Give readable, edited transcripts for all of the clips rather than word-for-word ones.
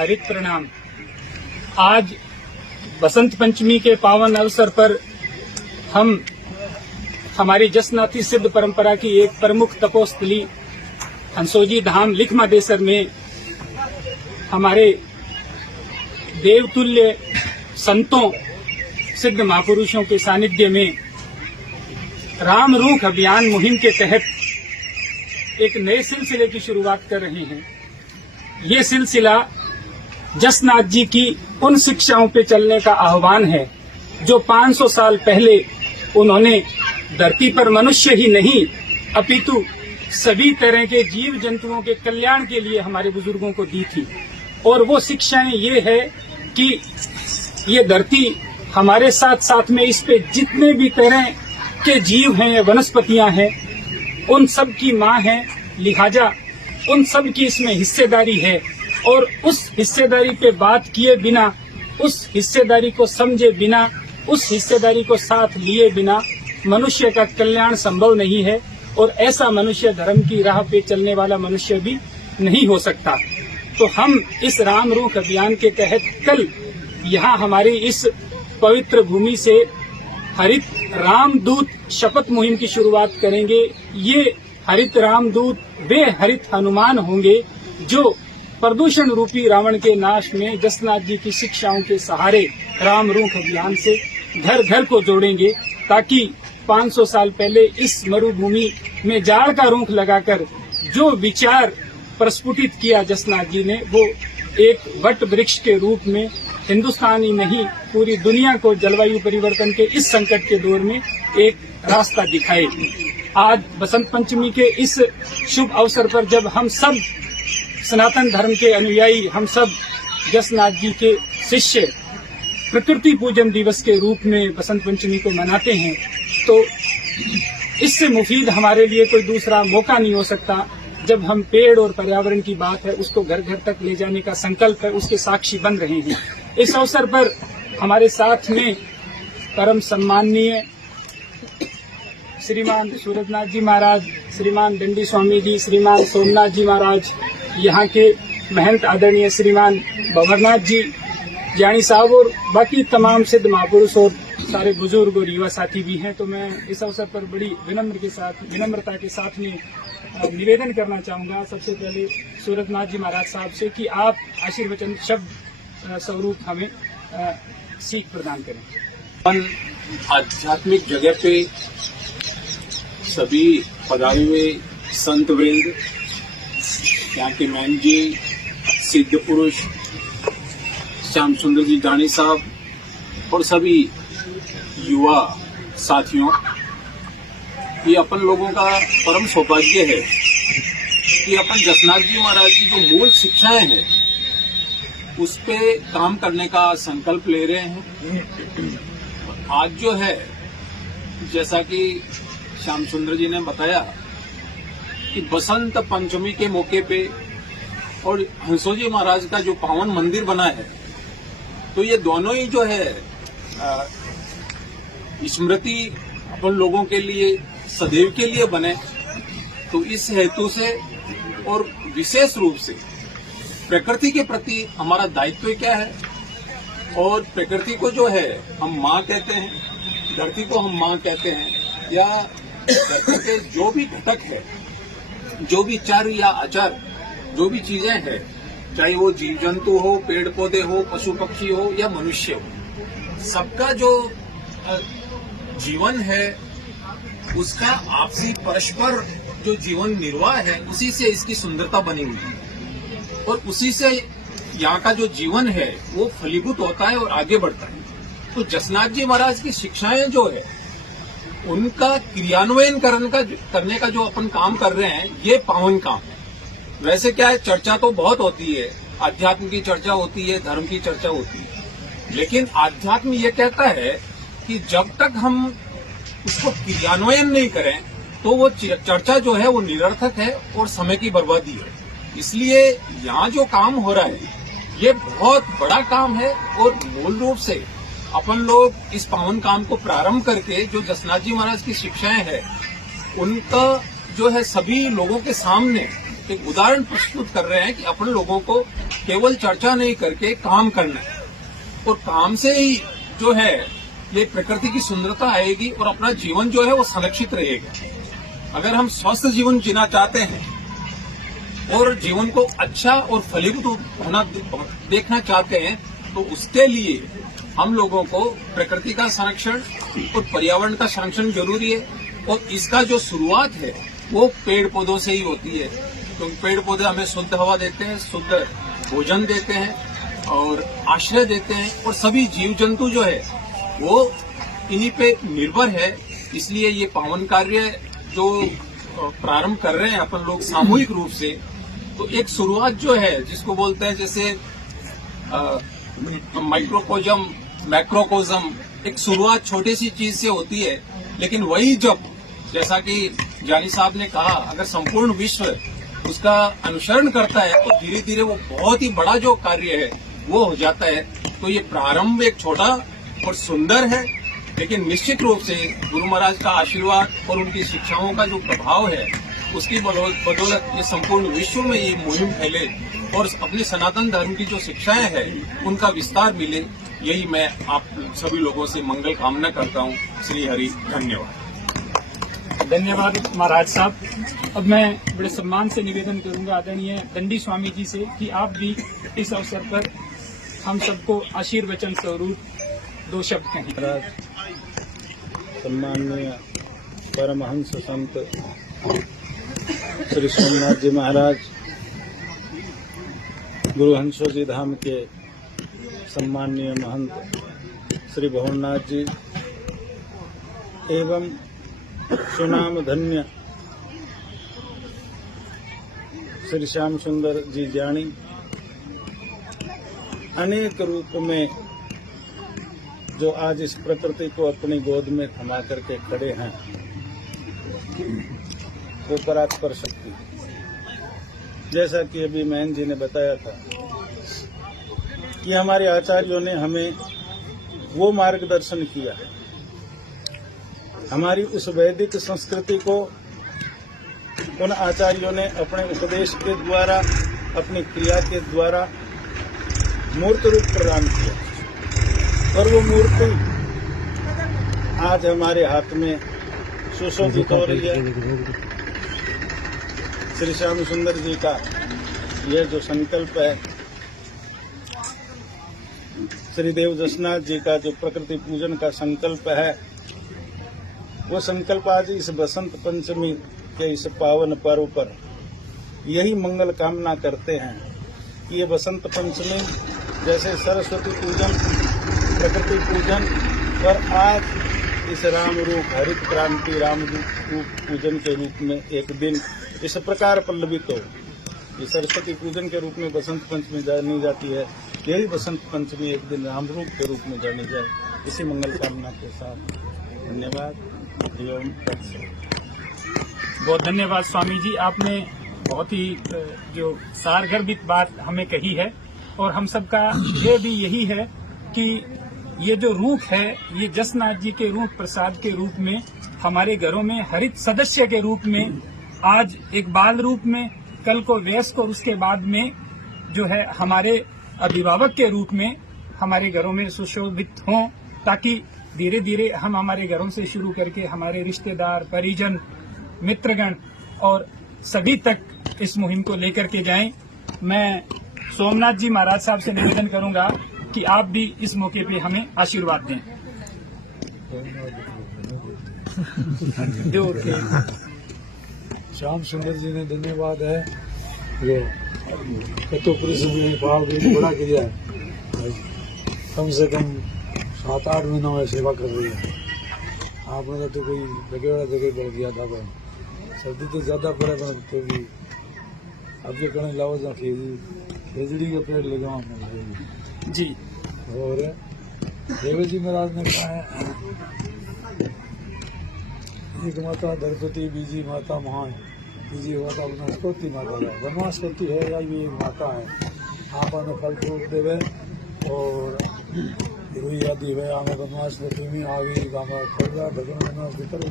हरित प्रणाम। आज बसंत पंचमी के पावन अवसर पर हम हमारी जसनाथी सिद्ध परंपरा की एक प्रमुख तपोस्थली हंसोजी धाम लिखमादेसर में हमारे देवतुल्य संतों सिद्ध महापुरुषों के सानिध्य में राम रूख अभियान मुहिम के तहत एक नए सिलसिले की शुरुआत कर रहे हैं। ये सिलसिला जसनाथ जी की उन शिक्षाओं पे चलने का आह्वान है जो 500 साल पहले उन्होंने धरती पर मनुष्य ही नहीं अपितु सभी तरह के जीव जंतुओं के कल्याण के लिए हमारे बुजुर्गों को दी थी। और वो शिक्षाएं ये है कि ये धरती हमारे साथ साथ में इस पे जितने भी तरह के जीव हैं, वनस्पतियां हैं, उन सब की माँ है, लिहाजा उन सब की इसमें हिस्सेदारी है। और उस हिस्सेदारी पे बात किए बिना, उस हिस्सेदारी को समझे बिना, उस हिस्सेदारी को साथ लिए बिना मनुष्य का कल्याण संभव नहीं है। और ऐसा मनुष्य धर्म की राह पे चलने वाला मनुष्य भी नहीं हो सकता। तो हम इस राम रूख अभियान के तहत कल यहाँ हमारी इस पवित्र भूमि से हरित रामदूत शपथ मुहिम की शुरुआत करेंगे। ये हरित रामदूत वे हरित हनुमान होंगे जो प्रदूषण रूपी रावण के नाश में जसनाथ जी की शिक्षाओं के सहारे राम रूख अभियान से घर घर को जोड़ेंगे, ताकि 500 साल पहले इस मरुभूमि में जाड़ का रूख लगाकर जो विचार प्रस्फुटित किया जसनाथ जी ने, वो एक वट वृक्ष के रूप में हिंदुस्तान ही नहीं पूरी दुनिया को जलवायु परिवर्तन के इस संकट के दौर में एक रास्ता दिखाए। आज बसंत पंचमी के इस शुभ अवसर पर जब हम सब सनातन धर्म के अनुयायी, हम सब जसनाथ जी के शिष्य प्रकृति पूजन दिवस के रूप में बसंत पंचमी को मनाते हैं, तो इससे मुफीद हमारे लिए कोई दूसरा मौका नहीं हो सकता। जब हम पेड़ और पर्यावरण की बात है उसको घर घर तक ले जाने का संकल्प है, उसके साक्षी बन रहे हैं। इस अवसर पर हमारे साथ में परम सम्माननीय श्रीमान सूरजनाथ जी महाराज, श्रीमान दंडी स्वामी जी, श्रीमान सोमनाथ जी महाराज, यहाँ के महंत आदरणीय श्रीमान भंवरनाथ जी, ज्ञानी साहब और बाकी तमाम सिद्ध महापुरुष और सारे बुजुर्ग और युवा साथी भी हैं। तो मैं इस अवसर पर बड़ी विनम्रता के साथ में निवेदन करना चाहूंगा सबसे पहले सूरजनाथ जी महाराज साहब से कि आप आशीर्वचन शब्द स्वरूप हमें सीख प्रदान करें। आध्यात्मिक जगह पे सभी पधारे हुए संत वृंद, यहाँ के मैन जी, सिद्ध पुरुष श्याम सुंदर जी जानी साहब और सभी युवा साथियों, ये अपन लोगों का परम सौभाग्य है कि अपन जसनाथ जी महाराज की जो मूल शिक्षाएं हैं उस पे काम करने का संकल्प ले रहे हैं। आज जो है, जैसा कि श्याम सुंदर जी ने बताया कि बसंत पंचमी के मौके पे और हंसोजी महाराज का जो पावन मंदिर बना है, तो ये दोनों ही जो है स्मृति अपन लोगों के लिए सदैव के लिए बने। तो इस हेतु से और विशेष रूप से प्रकृति के प्रति हमारा दायित्व क्या है, और प्रकृति को जो है हम माँ कहते हैं, धरती को हम माँ कहते हैं, या धरती के जो भी घटक है, जो भी चर या अचर जो भी चीजें हैं, चाहे वो जीव जंतु हो, पेड़ पौधे हो, पशु पक्षी हो या मनुष्य हो, सबका जो जीवन है उसका आपसी परस्पर जो जीवन निर्वाह है, उसी से इसकी सुंदरता बनी हुई है और उसी से यहाँ का जो जीवन है वो फलीभूत होता है और आगे बढ़ता है। तो जसनाथ जी महाराज की शिक्षाएं जो है उनका क्रियान्वयन करने का जो अपन काम कर रहे हैं, ये पावन काम है। वैसे क्या है, चर्चा तो बहुत होती है, अध्यात्म की चर्चा होती है, धर्म की चर्चा होती है, लेकिन अध्यात्म ये कहता है कि जब तक हम उसको क्रियान्वयन नहीं करें तो वो चर्चा जो है वो निरर्थक है और समय की बर्बादी है। इसलिए यहाँ जो काम हो रहा है ये बहुत बड़ा काम है और मूल रूप से अपन लोग इस पावन काम को प्रारंभ करके जो जसनाथ जी महाराज की शिक्षाएं हैं उनका जो है सभी लोगों के सामने एक उदाहरण प्रस्तुत कर रहे हैं कि अपन लोगों को केवल चर्चा नहीं करके काम करना है, और काम से ही जो है ये प्रकृति की सुंदरता आएगी और अपना जीवन जो है वो संरक्षित रहेगा। अगर हम स्वस्थ जीवन जीना चाहते हैं और जीवन को अच्छा और फलीभूत होना देखना चाहते हैं, तो उसके लिए हम लोगों को प्रकृति का संरक्षण और पर्यावरण का संरक्षण जरूरी है। और इसका जो शुरुआत है वो पेड़ पौधों से ही होती है, क्योंकि पेड़ पौधे हमें शुद्ध हवा देते हैं, शुद्ध भोजन देते हैं और आश्रय देते हैं, और सभी जीव जंतु जो है वो इन्हीं पे निर्भर है। इसलिए ये पावन कार्य जो प्रारंभ कर रहे हैं अपन लोग सामूहिक रूप से, तो एक शुरुआत जो है जिसको बोलते हैं जैसे माइक्रोकोजम मैक्रोकोजम, एक शुरुआत छोटी सी चीज से होती है, लेकिन वही जब जैसा कि जानी साहब ने कहा, अगर संपूर्ण विश्व उसका अनुसरण करता है तो धीरे धीरे वो बहुत ही बड़ा जो कार्य है वो हो जाता है। तो ये प्रारंभ एक छोटा और सुंदर है, लेकिन निश्चित रूप से गुरु महाराज का आशीर्वाद और उनकी शिक्षाओं का जो प्रभाव है उसकी बदौलत ये संपूर्ण विश्व में ये मुहिम फैले और अपनी सनातन धर्म की जो शिक्षाएं हैं उनका विस्तार मिले, यही मैं आप सभी लोगों से मंगल कामना करता हूँ। श्री हरि, धन्यवाद। धन्यवाद महाराज साहब। अब मैं बड़े सम्मान से निवेदन करूंगा आदरणीय दंडी स्वामी जी से कि आप भी इस अवसर पर हम सबको आशीर्वचन स्वरूप 2 शब्द कहें। सम्माननीय परमहंस संत श्री सोमनाथ जी महाराज, गुरु हंसो जी धाम के सम्माननीय महंत श्री भवननाथ जी एवं सुनाम धन्य श्री श्याम सुंदर जी जानी, अनेक रूप में जो आज इस प्रकृति को अपनी गोद में थमा करके खड़े हैं, वो परात्पर शक्ति। जैसा कि अभी मैन जी ने बताया था कि हमारे आचार्यों ने हमें वो मार्गदर्शन किया, हमारी उस वैदिक संस्कृति को उन आचार्यों ने अपने उपदेश के द्वारा, अपनी क्रिया के द्वारा मूर्त रूप प्रदान किया, और वो मूर्ति आज हमारे हाथ में सुशोभित हो रही है। श्री श्याम सुंदर जी का यह जो संकल्प है, श्री देव जसनाथ जी का जो प्रकृति पूजन का संकल्प है, वो संकल्प आज इस बसंत पंचमी के इस पावन पर्व पर यही मंगल कामना करते हैं कि ये बसंत पंचमी जैसे सरस्वती पूजन, प्रकृति पूजन, और आज इस राम रूप हरित क्रांति राम रूप पूजन के रूप में एक दिन इस प्रकार पल्लवित हो। ये सरस्वती पूजन के रूप में बसंत पंचमी जानी जाती है, यही बसंत पंचमी एक दिन राम रूप के रूप में जानी जाए, इसी मंगल कामना के साथ धन्यवाद। बहुत धन्यवाद स्वामी जी, आपने बहुत ही जो सारगर्भित बात हमें कही है, और हम सबका ध्येय भी यही है कि ये जो रूप है, ये जसनाथ जी के रूप प्रसाद के रूप में हमारे घरों में हरित सदस्य के रूप में, आज एक बाल रूप में, कल को वयस्क, और उसके बाद में जो है हमारे अभिभावक के रूप में हमारे घरों में सुशोभित हों, ताकि धीरे धीरे हम हमारे घरों से शुरू करके हमारे रिश्तेदार, परिजन, मित्रगण और सभी तक इस मुहिम को लेकर के जाएं। मैं सोमनाथ जी महाराज साहब से निवेदन करूंगा कि आप भी इस मौके पे हमें आशीर्वाद दें। श्याम सुंदर जी ने धन्यवाद है जो कतोपुरी में भाव भी बड़ा किया है, कम से कम 7-8 महीनों में सेवा कर रही है। आपने तो कोई जगह बढ़ गया था, सर्दी तो ज्यादा पड़े तो भी अब जो कहने लाओ जा खेजड़ी का पेड़ लगाओ जी। और देव जी महाराज ने कहा है, एक माता द्रौपदी, बीजी माता महान, बीजी माता वनस्पति माता है, वनस्पति है या ये एक माता है। आप फल फ्रूट देवे और रुई आदि है, आमे वनस्पति में आ गई गामा खड़ा भगवान भीतर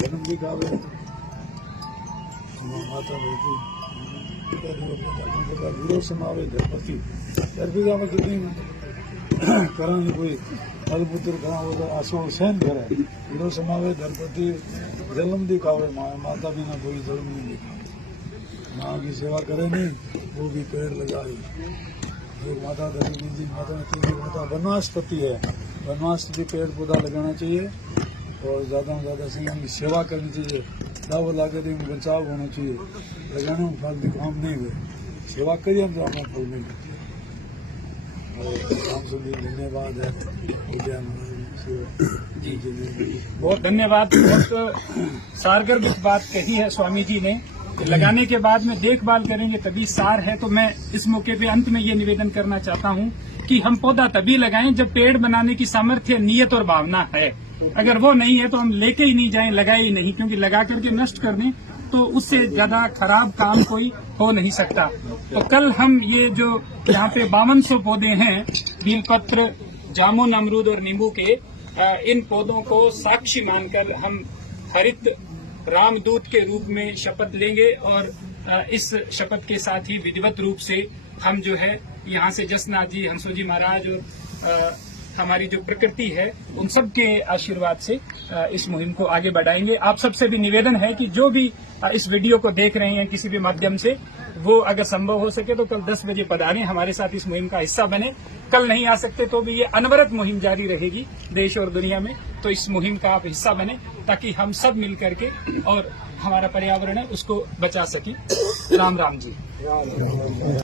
जन्म भी गावे माता बेटी वीरो समावे धरपति धरपति में कितनी करानी कोई अलपुत्र करा वो तो आसो सैन करे वीरो समावे धरपति जन्म दिखावे माता बिना कोई धर्म नहीं दिखा माँ की सेवा करे नहीं वो भी पेड़ लगाए। एक माता धरती जी माता तीसरी माता वनवासपति है, वनवासपति पेड़ पौधा लगाना चाहिए और ज्यादा से ज्यादा से उनकी सेवा करनी चाहिए। दाव लागत में बचाव होना चाहिए, लगाने में फल काम नहीं हुए, सेवा करिए तो हमें फल मिले। और काम सुधी धन्यवाद है बहुत धन्यवाद। बहुत सारगर बात कही है स्वामी जी ने। लगाने के बाद में देखभाल करेंगे तभी सार है। तो मैं इस मौके पे अंत में ये निवेदन करना चाहता हूँ कि हम पौधा तभी लगाएं जब पेड़ बनाने की सामर्थ्य, नियत और भावना है। अगर वो नहीं है तो हम लेके ही नहीं जाएं, लगाए ही नहीं, क्योंकि लगा करके नष्ट कर दें तो उससे ज्यादा खराब काम कोई हो नहीं सकता। तो कल हम ये जो यहाँ पे 5200 पौधे हैं, बेलपत्र, जामुन, अमरूद और नींबू के, इन पौधों को साक्षी मानकर हम हरित रामदूत के रूप में शपथ लेंगे और इस शपथ के साथ ही विधिवत रूप से हम जो है यहाँ से जसनाथ जी, हंसो जी महाराज और हमारी जो प्रकृति है उन सब के आशीर्वाद से इस मुहिम को आगे बढ़ाएंगे। आप सबसे भी निवेदन है कि जो भी इस वीडियो को देख रहे हैं किसी भी माध्यम से, वो अगर संभव हो सके तो कल 10 बजे पधारें, हमारे साथ इस मुहिम का हिस्सा बने। कल नहीं आ सकते तो भी ये अनवरत मुहिम जारी रहेगी देश और दुनिया में, तो इस मुहिम का आप हिस्सा बने ताकि हम सब मिल करके और हमारा पर्यावरण है उसको बचा सकें। राम राम जी।